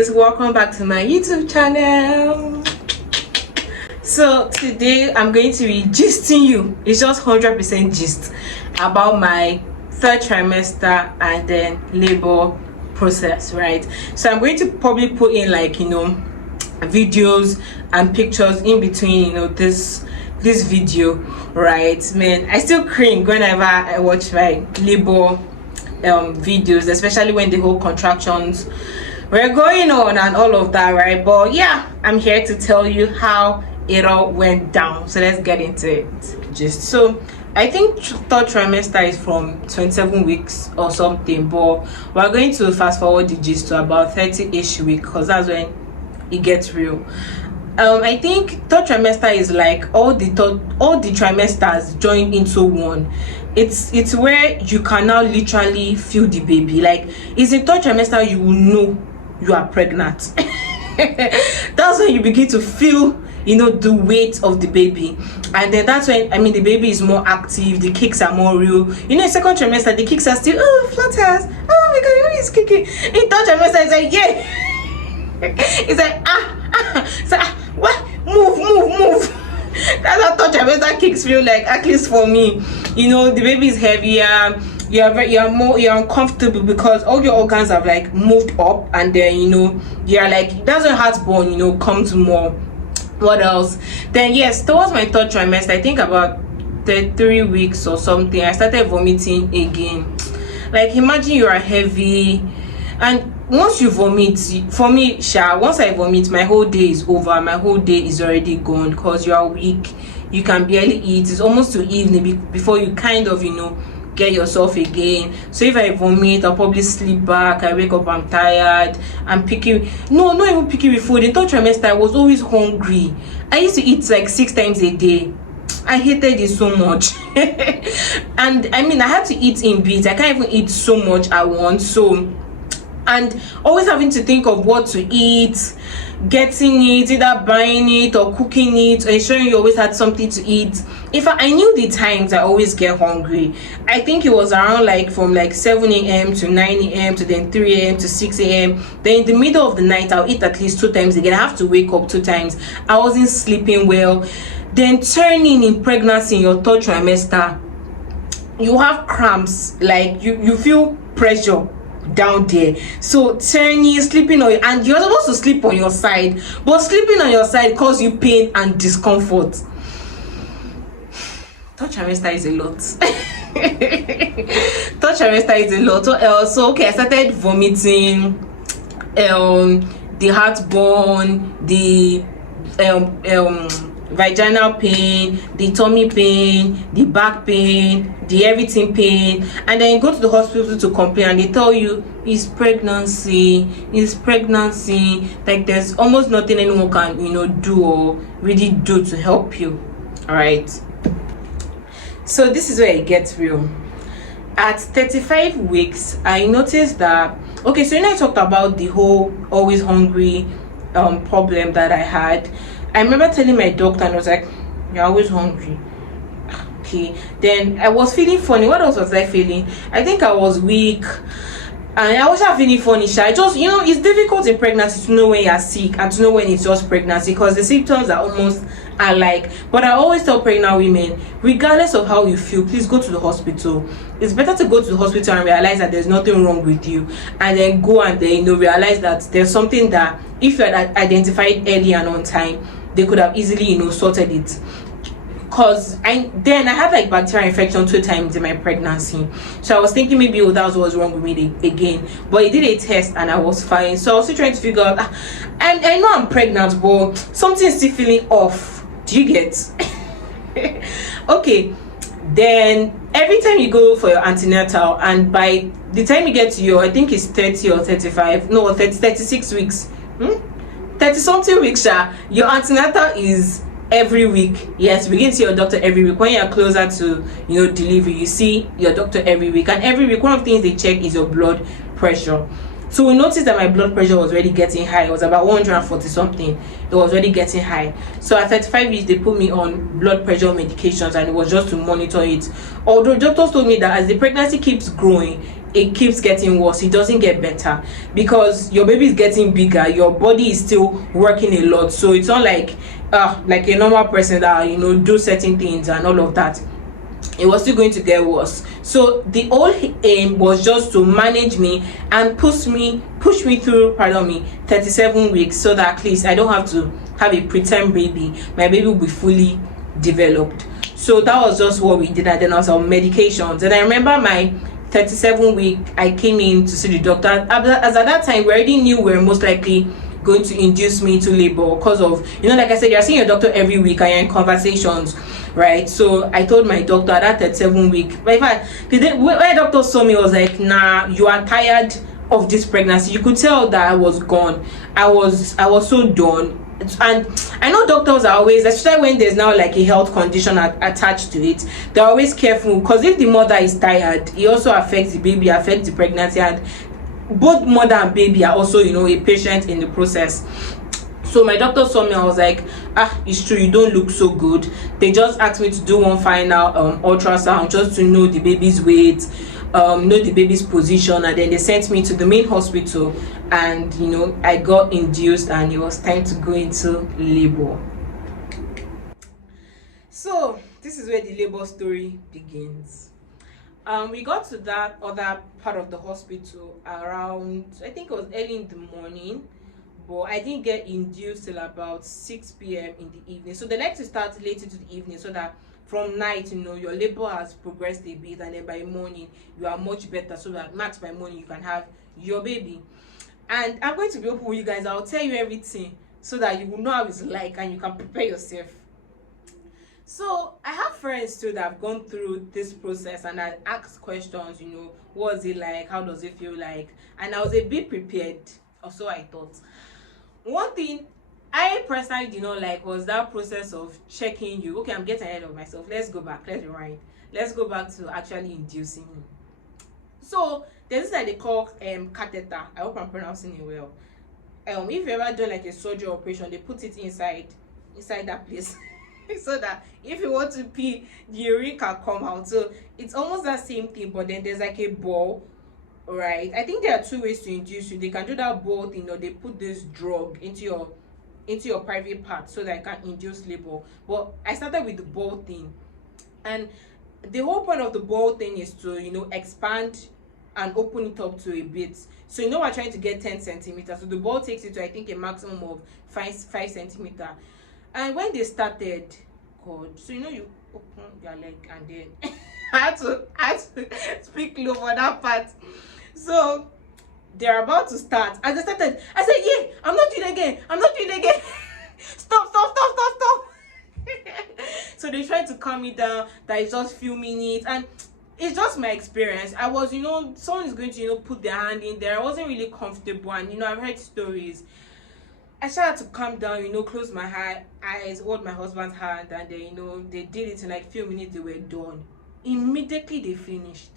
guys, welcome back to my YouTube channel. So today I'm going to be gisting you, it's just 100% gist about my third trimester and then labor process, right? So I'm going to probably put in videos and pictures in between this video, right? Man, I still cringe whenever I watch my labor videos, especially when the whole contractions were going on and all of that, right? But yeah, I'm here to tell you how it all went down. So let's get into it. So I think third trimester is from 27 weeks or something, but we're going to fast forward the gist to about 30-ish weeks because that's when it gets real. I think third trimester is like all the trimesters join into one. It's where you can now literally feel the baby. Like, it's in third trimester you will know you are pregnant. That's when you begin to feel the weight of the baby, and then that's when the baby is more active, the kicks are more real. In second trimester the kicks are still flutters, oh my god, baby is kicking. In third trimester it's like, yeah. It's like so, what, move. That's how third trimester kicks feel like, at least for me. The baby is heavier, you're uncomfortable because all your organs have like moved up, and then you're like, that's when heartburn comes more. What else? Then yes, towards my third trimester, I think about 3 weeks or something, I started vomiting again. Like, imagine you are heavy, and once you vomit, for me, once I vomit, my whole day is over. My whole day is already gone because you are weak, you can barely eat. It's almost to evening before you kind of get yourself again. So if I vomit, I'll probably sleep back. I wake up, I'm tired, I'm picky. No, not even picky with food. In third trimester I was always hungry. I used to eat like 6 times a day. I hated it so much. And I had to eat in bits. I can't even eat so much at once. So, and always having to think of what to eat, getting it, either buying it or cooking it, or ensuring you always had something to eat. In fact, I knew the times I always get hungry. I think it was around from 7 a.m. to 9 a.m. to then 3 a.m. to 6 a.m. Then in the middle of the night I'll eat at least 2 times again. I have to wake up 2 times. I wasn't sleeping well. Then turning in pregnancy in your third trimester, you have cramps, like you feel pressure down there. So turning, sleeping on, and you're supposed to sleep on your side, but sleeping on your side causes you pain and discomfort. Third trimester is a lot. Third trimester is a lot. What else? So okay, I started vomiting, the heartburn, the vaginal pain, the tummy pain, the back pain, the everything pain, and then you go to the hospital to complain and they tell you it's pregnancy. Like, there's almost nothing anyone can do or really do to help you. All right, so this is where it gets real. At 35 weeks I noticed that, okay, so I talked about the whole always hungry problem that I had. I remember telling my doctor, and I was like, you're always hungry. Okay. Then I was feeling funny. What else was I feeling? I think I was weak, and I was feeling funny. I just, it's difficult in pregnancy to know when you're sick and to know when it's just pregnancy, because the symptoms are almost alike. But I always tell pregnant women, regardless of how you feel, please go to the hospital. It's better to go to the hospital and realize that there's nothing wrong with you, and then go and then realize that there's something that, if you had identified early and on time, they could have easily sorted it. Cause I had like bacterial infection 2 times in my pregnancy, so I was thinking maybe that was what was wrong with me again. But I did a test and I was fine. So I was still trying to figure out, I know I'm pregnant, but something's still feeling off. Do you get? Okay, then every time you go for your antenatal, and by the time you get to your, I think it's 30 or 35, no, 36 weeks, 30 something weeks, your antenatal is every week. Yes, we begin to see your doctor every week. When you're closer to delivery, you see your doctor every week, and every week one of the things they check is your blood pressure. So we noticed that my blood pressure was already getting high. It was about 140 something. It was already getting high. So at 35 weeks, they put me on blood pressure medications, and it was just to monitor it. Although doctors told me that as the pregnancy keeps growing, it keeps getting worse. It doesn't get better because your baby is getting bigger, your body is still working a lot. So it's not like a normal person that do certain things and all of that. It was still going to get worse. So the whole aim was just to manage me and push me through 37 weeks, so that at least I don't have to have a preterm baby. My baby will be fully developed. So that was just what we did. And then I was on medications. And I remember my 37 week, I came in to see the doctor. As at that time, we already knew we were most likely going to induce me to labor because of, like I said, you're seeing your doctor every week and you're in conversations, right? So I told my doctor at that 37 week, but in fact, when doctor saw me, was like, nah, you are tired of this pregnancy. You could tell that I was gone. I was so done. And I know doctors are always, especially when there's now like a health condition attached to it, they're always careful, because if the mother is tired, it also affects the baby, affects the pregnancy, and both mother and baby are also a patient in the process. So my doctor saw me, I was like, it's true, you don't look so good. They just asked me to do one final ultrasound just to know the baby's weight, know the baby's position, and then they sent me to the main hospital, and I got induced and it was time to go into labor. So this is where the labor story begins. We got to that other part of the hospital around, I think it was early in the morning, but I didn't get induced till about 6 p.m. in the evening. So they like to start late into the evening so that from night, your labor has progressed a bit, and then by morning you are much better, so that max by morning you can have your baby. And I'm going to be open with you guys. I'll tell you everything so that you will know how it's like and you can prepare yourself. So I have friends too that have gone through this process, and I asked questions, what is it like, how does it feel like, and I was a bit prepared, or so I thought. One thing I personally did not like was that process of checking you. Okay, I'm getting ahead of myself. Let's go back. Let's rewind. Let's go back to actually inducing me. So there's this that they call catheter. I hope I'm pronouncing it well. If you ever done like a surgery operation, they put it inside that place so that if you want to pee, the urine can come out. So it's almost that same thing, but then there's like a ball, right? I think there are two ways to induce you. They can do that ball thing, or they put this drug into your private part so that I can induce labor. But I started with the ball thing, and the whole point of the ball thing is to expand and open it up to a bit. So we're trying to get 10 centimeters, so the ball takes it to, I think, a maximum of 5 centimeters. And when they started, God, so you open your leg, and then I had to speak low for that part. So they're about to start. As they started, I said, yeah, I'm not doing it again. Stop. So they tried to calm me down, that it's just few minutes, and it's just my experience. I was, someone is going to, put their hand in there. I wasn't really comfortable, and, I've heard stories. I started to calm down, close my eyes, hold my husband's hand, and then, they did it in like few minutes, they were done. Immediately they finished,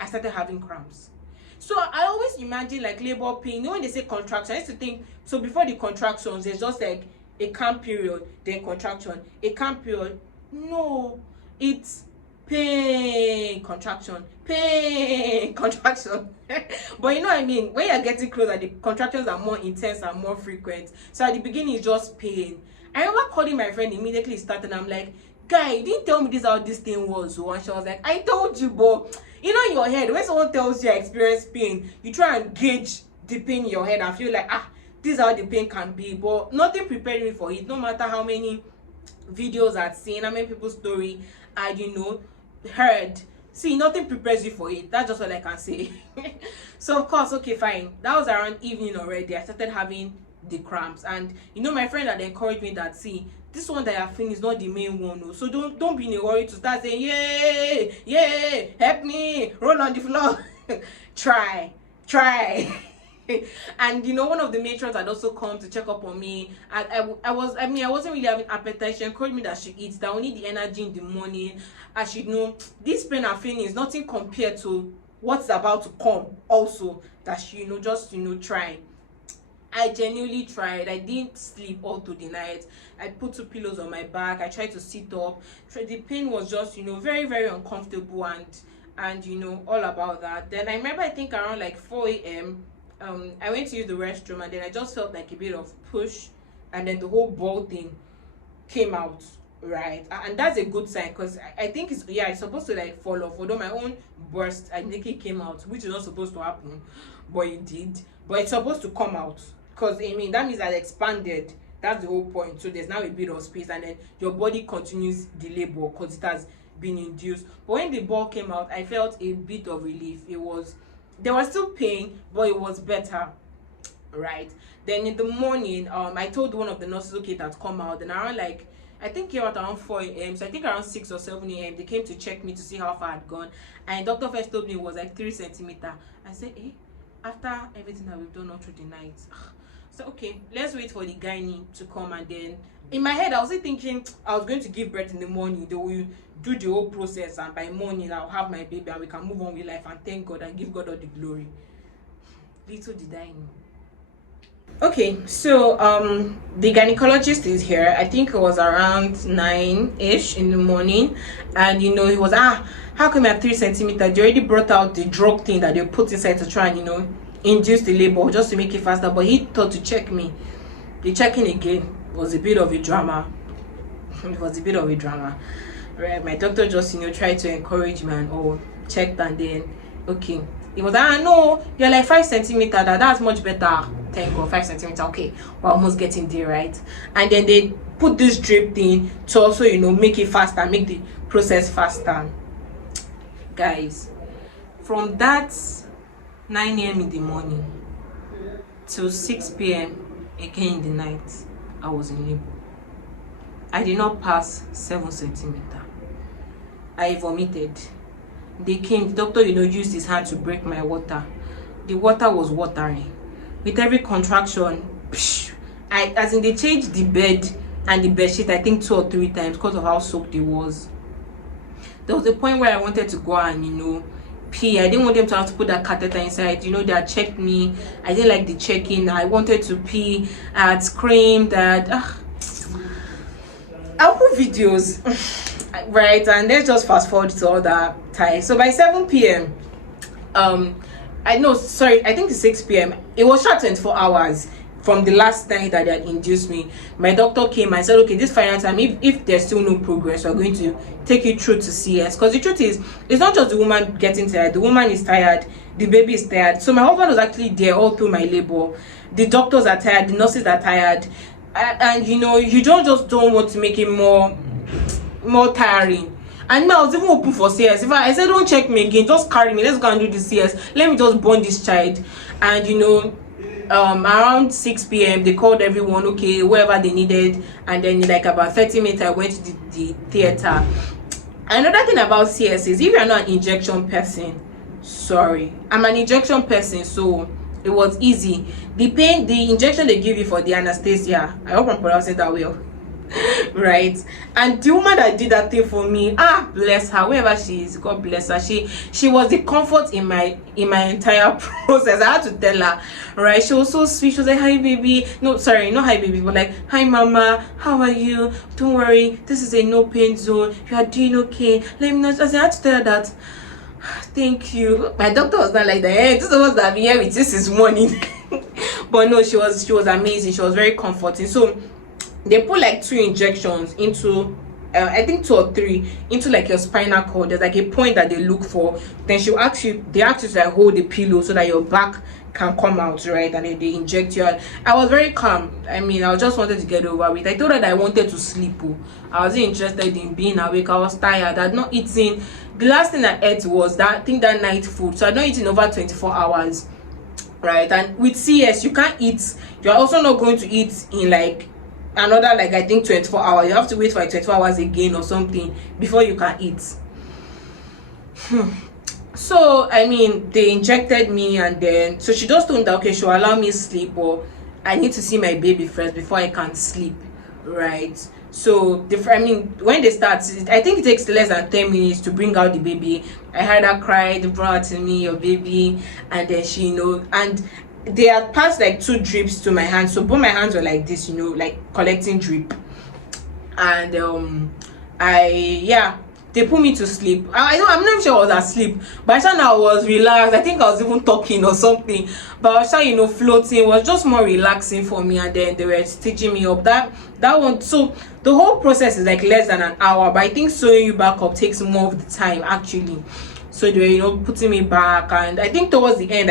I started having cramps. So I always imagine like labor pain. When they say contraction, I used to think, so before the contractions, there's just like a calm period, then contraction, a calm period. No, it's pain, contraction, pain, contraction. But what I mean, when you're getting closer, the contractions are more intense and more frequent. So at the beginning, it's just pain. I remember calling my friend immediately started, and I'm like, guy, you didn't tell me this how this thing was. So, and she was like, I told you, but in your head, when someone tells you I experience pain, you try and gauge the pain in your head and feel like, this is how the pain can be. But nothing prepared me for it. No matter how many videos I'd seen, how many people's story I heard. See, nothing prepares you for it. That's just what I can say. So of course, okay, fine. That was around evening already. I started having the cramps, and my friend had encouraged me that, see, this one that you're feeling is not the main one. No. So don't be in a worry to start saying, yay, help me, roll on the floor. try. And one of the matrons had also come to check up on me. I wasn't really having appetite. She encouraged me that she eats, that I need the energy in the morning. I should know this pain and feeling is nothing compared to what's about to come. Also, that she just try. I genuinely tried. I didn't sleep all through the night. I put 2 pillows on my back. I tried to sit up. The pain was just very, very uncomfortable, and and all about that. Then I remember, I think around like 4 a.m. I went to use the restroom, and then I just felt like a bit of push, and then the whole ball thing came out, right? And that's a good sign, because I think it's supposed to like fall off. Although my own burst, I think it came out, which is not supposed to happen, but it did. But it's supposed to come out, because I mean that means that expanded. That's the whole point. So there's now a bit of space, and then your body continues the labor because it has been induced. But when the ball came out, I felt a bit of relief. There was still pain, but it was better, right? Then in the morning, I told one of the nurses, okay, that come out. And around like, I think came out around 4 a.m. So I think around 6 or 7 a.m. they came to check me to see how far I had gone. And doctor first told me it was like 3 centimeters. I said, after everything that we've done all through the night. So okay, let's wait for the gynae to come. And then in my head I was thinking I was going to give birth in the morning. They will do the whole process, and by morning I'll have my baby and we can move on with life and thank God and give God all the glory. Little did I know. Okay, so the gynecologist is here. I think it was around 9ish in the morning, and he was how come at 3 centimeters? They already brought out the drug thing that they put inside to try and induce the labor just to make it faster. But he thought to check me. The checking again was a bit of a drama. It was a bit of a drama, right? My doctor just tried to encourage me and checked, and then okay, it was no, you're like 5 centimeters. That's much better. Thank God, 5 centimeters. Okay, we're almost getting there, right? And then they put this drip thing to also make it faster, make the process faster. Guys, from that 9 a.m. in the morning till 6 p.m. again in the night, I was in labor. I did not pass 7 centimeters. I vomited. They came, the doctor used his hand to break my water. The water was watering. With every contraction, as in they changed the bed and the bed sheet, I think 2 or 3 times because of how soaked it was. There was a point where I wanted to go and pee. I didn't want them to have to put that catheter inside. They had checked me. I didn't like the checking. I wanted to pee. I had screamed that I'll put videos right, and let's just fast forward to all that time. So by 7 p.m. I think it's 6 p.m. It was short 24 hours from the last night that they had induced me. My doctor came and said, okay, this final time, if there's still no progress, we're going to take you through to CS. Because the truth is, it's not just the woman getting tired. The woman is tired. The baby is tired. So my husband was actually there all through my labor. The doctors are tired. The nurses are tired. And you don't want to make it more tiring. And now I was even open for CS. If I said, don't check me again, just carry me, let's go and do the CS, let me just born this child. And around 6 p.m. they called everyone, okay, wherever they needed, and then in like about 30 minutes I went to the theater. Another thing about CS is, if you're not an injection person, sorry, I'm an injection person, so it was easy. The injection they give you for the anesthesia, I hope I'm pronouncing that well, right? And the woman that did that thing for me, bless her, wherever she is, God bless her, she was the comfort in my entire process. I had to tell her, right? She was so sweet. She was like, hi baby, no, sorry, not hi baby, but like, hi mama, how are you? Don't worry, this is a no pain zone, you are doing okay, let me know. I had to tell her that. Thank you. My doctor was not like that. This is what I've been here with you since morning. But no, she was amazing. She was very comforting. So they put like 2 injections into I think 2 or 3 into like your spinal cord. There's like a point that they look for. Then they ask you to like hold the pillow so that your back can come out, right? And then they inject you. I was very calm. I mean, I just wanted to get over it. I told her that I wanted to sleep. I wasn't interested in being awake. I was tired. I had not eaten. The last thing I ate was that night food. So I don't eat in over 24 hours, right? And with CS, you can't eat. You're also not going to eat in like another, like I think 24 hours. You have to wait for like 24 hours again or something before you can eat. So I mean, they injected me, and then so she just told me that okay, she'll allow me sleep, but I need to see my baby first before I can sleep, right? So when they start, I think it takes less than 10 minutes to bring out the baby. I heard her cry. They brought out to me your baby, and then she and they had passed like 2 drips to my hands, so both my hands were like this, like collecting drip. And they put me to sleep. I'm not even sure I was asleep, but I thought I was relaxed. I think I was even talking or something, but I was sure, floating. It was just more relaxing for me. And then they were stitching me up. That one. So the whole process is like less than an hour, but I think sewing you back up takes more of the time actually. So they were, putting me back, and I think towards the end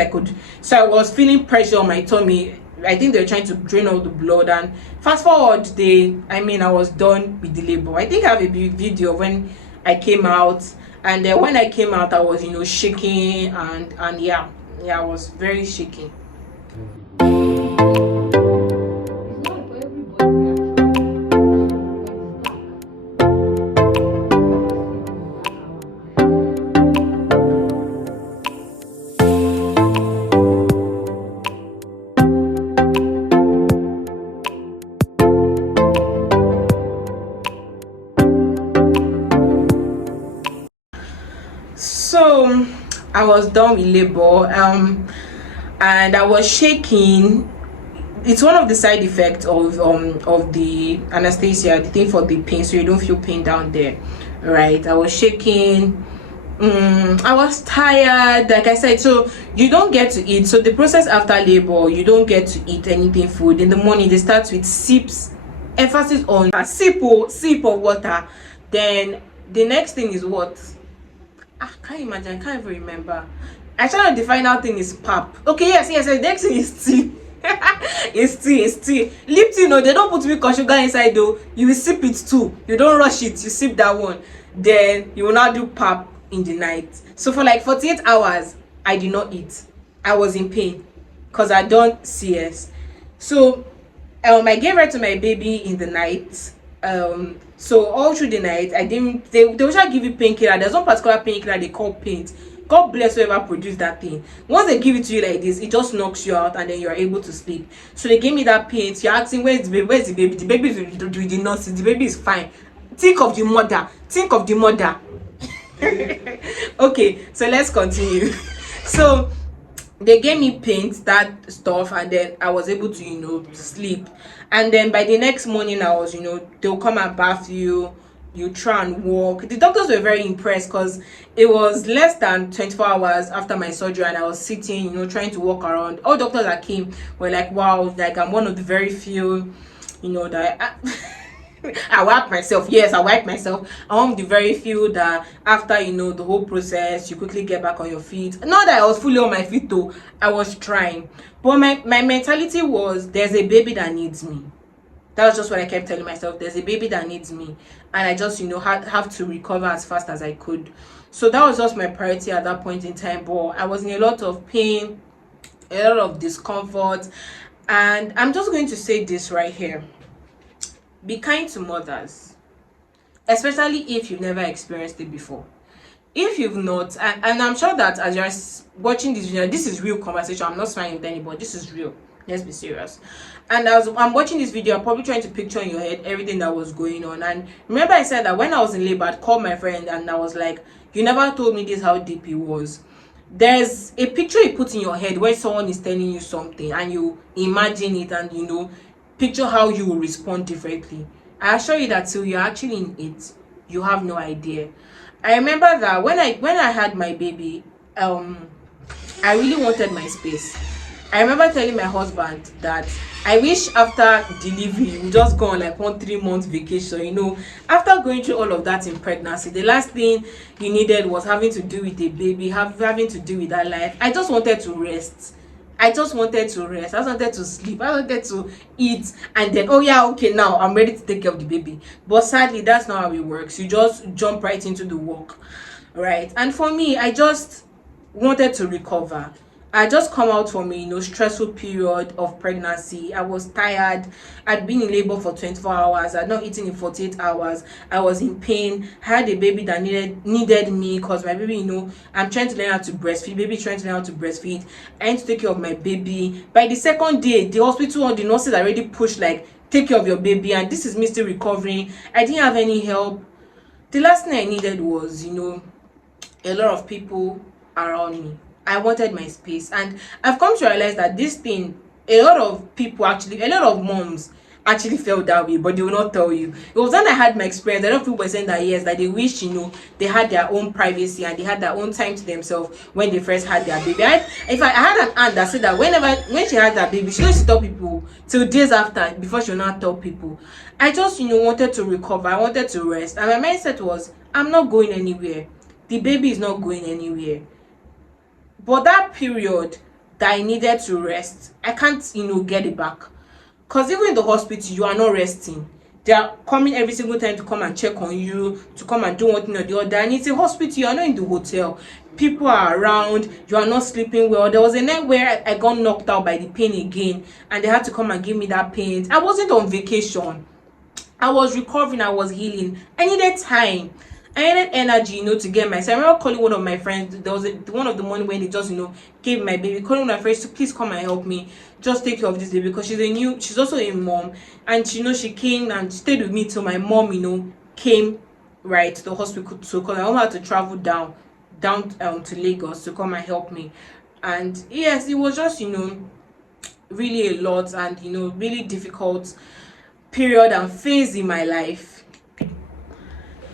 so I was feeling pressure on my tummy. I think they were trying to drain all the blood, and fast forward, I was done with the labor. I think I have a video of when I came out, and when I came out, I was, shaking, and yeah, I was very shaking. So I was done with labor, and I was shaking. It's one of the side effects of the anesthesia, the thing for the pain, so you don't feel pain down there, right? I was shaking. I was tired, like I said. So you don't get to eat. So the process after labor, you don't get to eat anything food in the morning. They start with sips, emphasis on a sip of water. Then the next thing is what? I can't imagine. I can't even remember. I thought the final thing is pap. Okay, yes. The next thing is tea. It's tea. Lipton, no, they don't put milk or sugar inside though. You will sip it too. You don't rush it. You sip that one. Then you will now do pap in the night. So for like 48 hours, I did not eat. I was in pain because I don't CS. So I gave birth to my baby in the night. So all through the night, they will just give you painkiller. There's one particular painkiller they call paint. God bless whoever produced that thing. Once they give it to you like this, it just knocks you out, and then you're able to sleep. So they gave me that paint. You're asking, where's the baby? The baby is with the nurses. The baby is fine. Think of the mother. Okay, so let's continue. So they gave me paint, that stuff, and then I was able to sleep. And then by the next morning, I was they'll come and bath you try and walk. The doctors were very impressed because it was less than 24 hours after my surgery, and I was sitting trying to walk around. All doctors that came were like, wow, like I'm one of the very few that I wiped myself. Yes, I wiped myself. I'm the very few that after the whole process, you quickly get back on your feet. Not that I was fully on my feet though. I was trying, but my mentality was, there's a baby that needs me. That was just what I kept telling myself. There's a baby that needs me, and I just have to recover as fast as I could. So that was just my priority at that point in time. But I was in a lot of pain, a lot of discomfort, and I'm just going to say this right here. Be kind to mothers, especially if you've never experienced it before. If you've not, and I'm sure that as you're watching this video, this is real conversation. I'm not smiling with anybody. This is real. Let's be serious. And as I'm watching this video, I'm probably trying to picture in your head everything that was going on. And remember, I said that when I was in labor, I'd called my friend, and I was like, you never told me this, how deep it was. There's a picture you put in your head when someone is telling you something, and you imagine it, and picture how you will respond differently. I assure you that till you're actually in it, you have no idea. I remember that when I had my baby, I really wanted my space. I remember telling my husband that I wish after delivery we just go on like 1-3 months vacation. After going through all of that in pregnancy, the last thing you needed was having to do with a baby, having to do with that life. I just wanted to rest. I just wanted to sleep. I wanted to eat, and then, oh yeah, okay, now I'm ready to take care of the baby. But sadly, that's not how it works. You just jump right into the work, right? And for me, I just wanted to recover. I just come out from a stressful period of pregnancy. I was tired. I'd been in labor for 24 hours. I'd not eaten in 48 hours. I was in pain. I had a baby that needed me, because my baby, I'm trying to learn how to breastfeed. Baby trying to learn how to breastfeed. I need to take care of my baby. By the second day, the hospital and the nurses already pushed like, take care of your baby, and this is me still recovering. I didn't have any help. The last thing I needed was, a lot of people around me. I wanted my space, and I've come to realize that this thing, a lot of people, actually a lot of moms, actually felt that way, but they will not tell you. It was when I had my experience. A lot of people were saying that yes, that they wish, they had their own privacy and they had their own time to themselves when they first had their baby. I had an aunt that said that when she had that baby, she used to tell people till days after before she will not tell people. I just wanted to recover. I wanted to rest, and my mindset was, I'm not going anywhere. The baby is not going anywhere. But that period that I needed to rest, I can't get it back. Because even in the hospital, you are not resting. They are coming every single time to come and check on you, to come and do one thing or the other. And it's a hospital, you are not in the hotel. People are around, you are not sleeping well. There was a night where I got knocked out by the pain again, and they had to come and give me that pain. I wasn't on vacation. I was recovering, I was healing. I needed time. I needed energy, to get myself. I remember calling one of my friends. There was one of the morning when they just, gave my baby. Calling my friends to please come and help me, just take care of this baby, because she's also a mom, and she came and stayed with me till my mom, came right to the hospital, because I had to travel down to Lagos to come and help me. And yes, it was just really a lot, and really difficult period and phase in my life.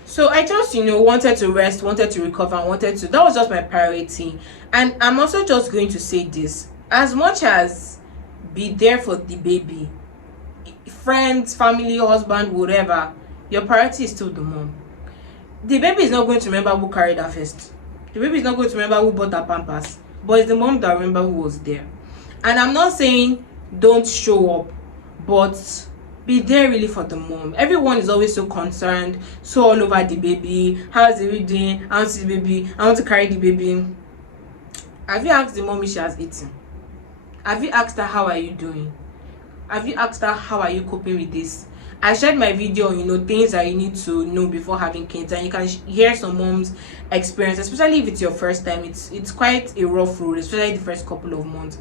So I just, wanted to rest, wanted to recover, that was just my priority. And I'm also just going to say this, as much as be there for the baby, friends, family, husband, whatever, your priority is still the mom. The baby is not going to remember who carried her first. The baby is not going to remember who bought her pampers, but it's the mom that remember who was there. And I'm not saying don't show up, but be there really for the mom. Everyone is always so concerned, so all over the baby. How's the baby doing? I want to see the baby. I want to carry the baby. Have you asked the mom if she has eaten? Have you asked her how are you doing? Have you asked her how are you coping with this? I shared my video, things that you need to know before having kids, and you can hear some moms' experience, especially if it's your first time. It's quite a rough road, especially the first couple of months.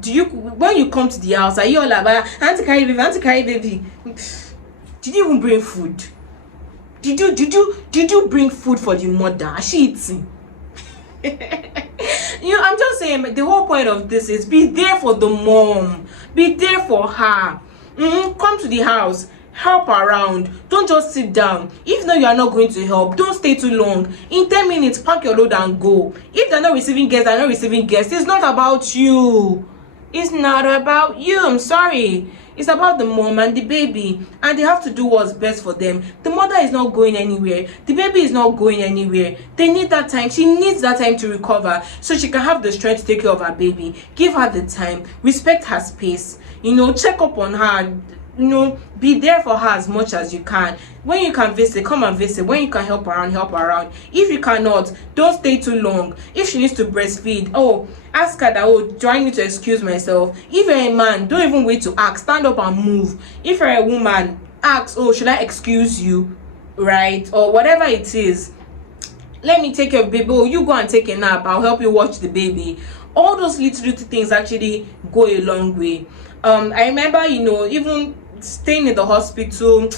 When you come to the house, are you all about I want to carry baby? Did you even bring food? Did you bring food for the mother? Is she eating? I'm just saying, the whole point of this is be there for the mom, be there for her. Come to the house, help around, don't just sit down. If you are not going to help, don't stay too long. In 10 minutes, pack your load and go. If they're not receiving guests, it's not about you. It's not about you. I'm sorry. It's about the mom and the baby, and they have to do what's best for them. The mother is not going anywhere. The baby is not going anywhere. They need that time. She needs that time to recover so she can have the strength to take care of her baby. Give her the time. Respect her space. Check up on her. Be there for her as much as you can. When you can visit, come and visit. When you can help around. If you cannot, don't stay too long. If she needs to breastfeed, ask her that, do I need to excuse myself? If you're a man, don't even wait to ask. Stand up and move. If you're a woman, ask, should I excuse you? Right? Or whatever it is. Let me take care of baby. You go and take a nap. I'll help you watch the baby. All those little things actually go a long way. I remember, even staying in the hospital,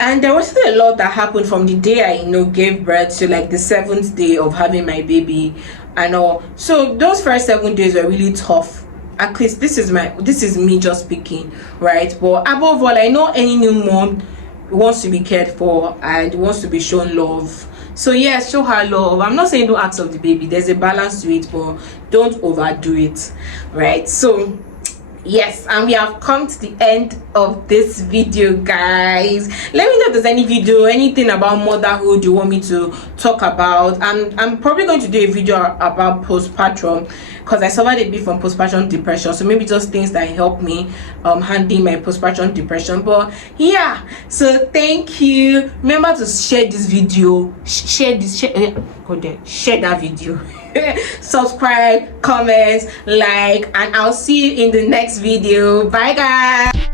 and there was still a lot that happened from the day I gave birth to like the 7th day of having my baby and all. So those first 7 days were really tough. At least this is me just speaking, right? But above all, I know any new mom wants to be cared for and wants to be shown love. So yes, show her love. I'm not saying don't ask of the baby. There's a balance to it, but don't overdo it, right? So yes, and we have come to the end of this video, guys. Let me know if there's any video, anything about motherhood you want me to talk about. I'm probably going to do a video about postpartum, because I suffered a bit from postpartum depression, so maybe just things that help me handling my postpartum depression. But yeah, so thank you. Remember to share this video, share that video. Subscribe, comment, like, and I'll see you in the next video. Bye guys.